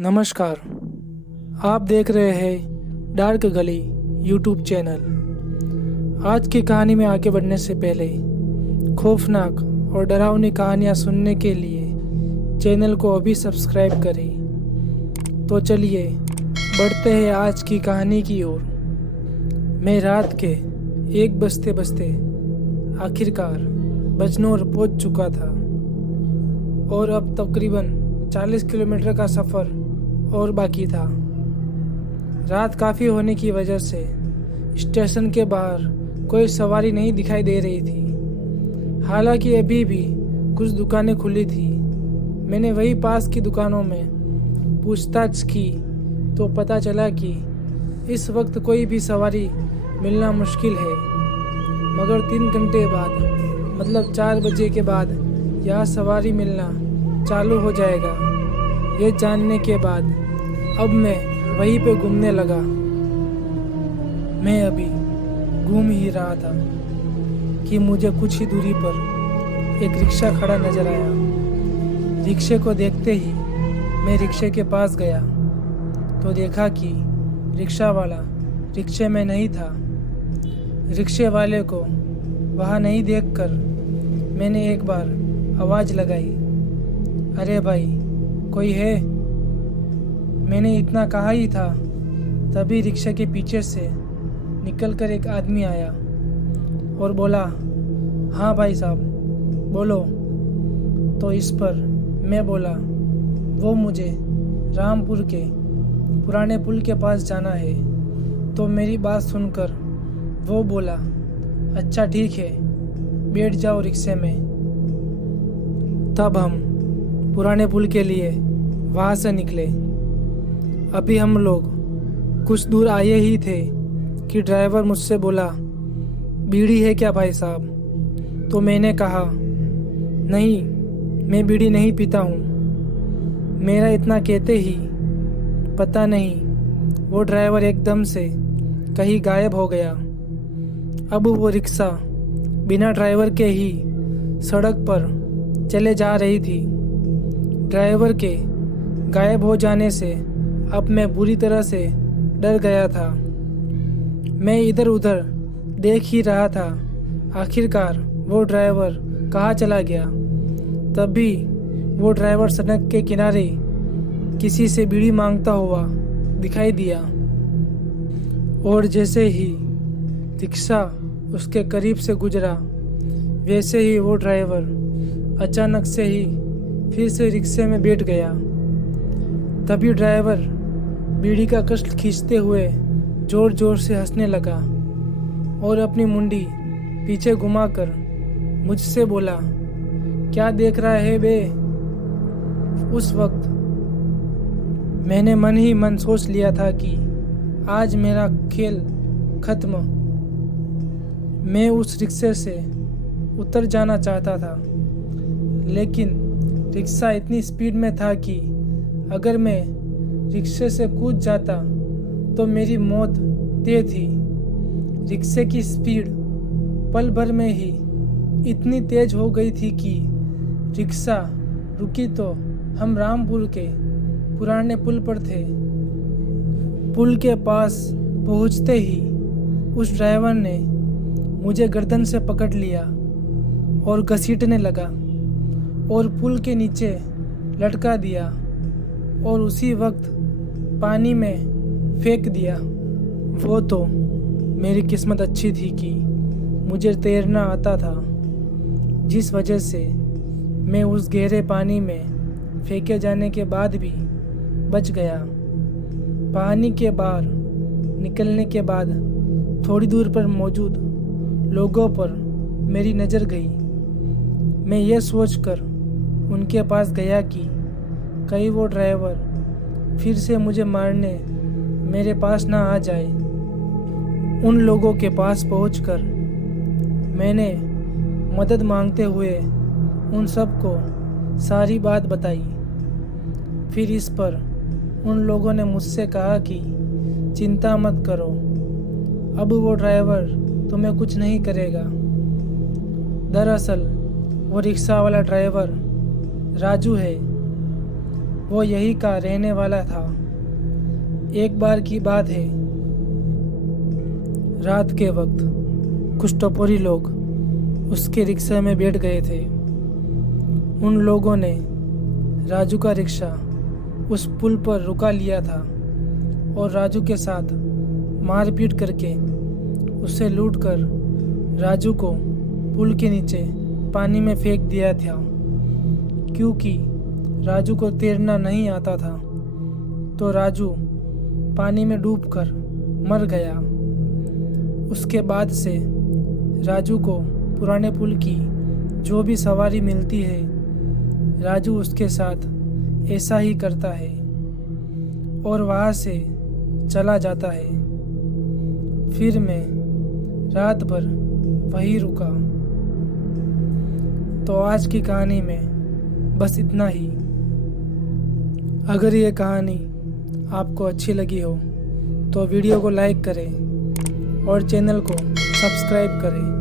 नमस्कार। आप देख रहे हैं डार्क गली यूट्यूब चैनल। आज की कहानी में आगे बढ़ने से पहले खौफनाक और डरावनी कहानियाँ सुनने के लिए चैनल को अभी सब्सक्राइब करें। तो चलिए बढ़ते हैं आज की कहानी की ओर। मैं रात के 1 बजते बजते आखिरकार बजनौर पहुंच चुका था और अब तकरीबन 40 किलोमीटर का सफ़र और बाकी था। रात काफ़ी होने की वजह से स्टेशन के बाहर कोई सवारी नहीं दिखाई दे रही थी। हालांकि अभी भी कुछ दुकानें खुली थी। मैंने वही पास की दुकानों में पूछताछ की तो पता चला कि इस वक्त कोई भी सवारी मिलना मुश्किल है। मगर 3 घंटे बाद मतलब 4 बजे के बाद यह सवारी मिलना चालू हो जाएगा। ये जानने के बाद अब मैं वहीं पे घूमने लगा। मैं अभी घूम ही रहा था कि मुझे कुछ ही दूरी पर एक रिक्शा खड़ा नजर आया। रिक्शे को देखते ही मैं रिक्शे के पास गया तो देखा कि रिक्शा वाला रिक्शे में नहीं था। रिक्शे वाले को वहाँ नहीं देखकर मैंने एक बार आवाज़ लगाई, अरे भाई कोई है? मैंने इतना कहा ही था तभी रिक्शा के पीछे से निकलकर एक आदमी आया और बोला, हाँ भाई साहब बोलो। तो इस पर मैं बोला, वो मुझे रामपुर के पुराने पुल के पास जाना है। तो मेरी बात सुनकर वो बोला, अच्छा ठीक है बैठ जाओ रिक्शे में। तब हम पुराने पुल के लिए वहाँ से निकले। अभी हम लोग कुछ दूर आए ही थे कि ड्राइवर मुझसे बोला, बीड़ी है क्या भाई साहब? तो मैंने कहा, नहीं मैं बीड़ी नहीं पीता हूँ। मेरा इतना कहते ही पता नहीं वो ड्राइवर एकदम से कहीं गायब हो गया। अब वो रिक्शा बिना ड्राइवर के ही सड़क पर चले जा रही थी। ड्राइवर के गायब हो जाने से अब मैं बुरी तरह से डर गया था। मैं इधर उधर देख ही रहा था आखिरकार वो ड्राइवर कहाँ चला गया। तभी वो ड्राइवर सड़क के किनारे किसी से बीड़ी मांगता हुआ दिखाई दिया और जैसे ही रिक्शा उसके करीब से गुजरा वैसे ही वो ड्राइवर अचानक से ही फिर से रिक्शे में बैठ गया। तभी ड्राइवर बीड़ी का कष्ट खींचते हुए जोर जोर से हंसने लगा और अपनी मुंडी पीछे घुमाकर मुझसे बोला, क्या देख रहा है बे? उस वक्त मैंने मन ही मन सोच लिया था कि आज मेरा खेल खत्म। मैं उस रिक्शे से उतर जाना चाहता था लेकिन रिक्शा इतनी स्पीड में था कि अगर मैं रिक्शे से कूद जाता तो मेरी मौत तय थी। रिक्शे की स्पीड पल भर में ही इतनी तेज हो गई थी कि रिक्शा रुकी तो हम रामपुर के पुराने पुल पर थे। पुल के पास पहुंचते ही उस ड्राइवर ने मुझे गर्दन से पकड़ लिया और घसीटने लगा और पुल के नीचे लटका दिया और उसी वक्त पानी में फेंक दिया। वो तो मेरी किस्मत अच्छी थी कि मुझे तैरना आता था, जिस वजह से मैं उस गहरे पानी में फेंके जाने के बाद भी बच गया। पानी के बाहर निकलने के बाद थोड़ी दूर पर मौजूद लोगों पर मेरी नज़र गई। मैं ये सोचकर उनके पास गया कि कहीं वो ड्राइवर फिर से मुझे मारने मेरे पास ना आ जाए। उन लोगों के पास पहुंचकर मैंने मदद मांगते हुए उन सबको सारी बात बताई। फिर इस पर उन लोगों ने मुझसे कहा कि चिंता मत करो, अब वो ड्राइवर तुम्हें कुछ नहीं करेगा। दरअसल वो रिक्शा वाला ड्राइवर राजू है। वो यहीं का रहने वाला था। एक बार की बात है, रात के वक्त कुछ टपोरी लोग उसके रिक्शा में बैठ गए थे। उन लोगों ने राजू का रिक्शा उस पुल पर रुका लिया था और राजू के साथ मारपीट करके उसे लूटकर राजू को पुल के नीचे पानी में फेंक दिया था। क्योंकि राजू को तैरना नहीं आता था तो राजू पानी में डूबकर मर गया। उसके बाद से राजू को पुराने पुल की जो भी सवारी मिलती है, राजू उसके साथ ऐसा ही करता है और वहाँ से चला जाता है। फिर मैं रात भर वहीं रुका। तो आज की कहानी में बस इतना ही। अगर ये कहानी आपको अच्छी लगी हो तो वीडियो को लाइक करें और चैनल को सब्सक्राइब करें।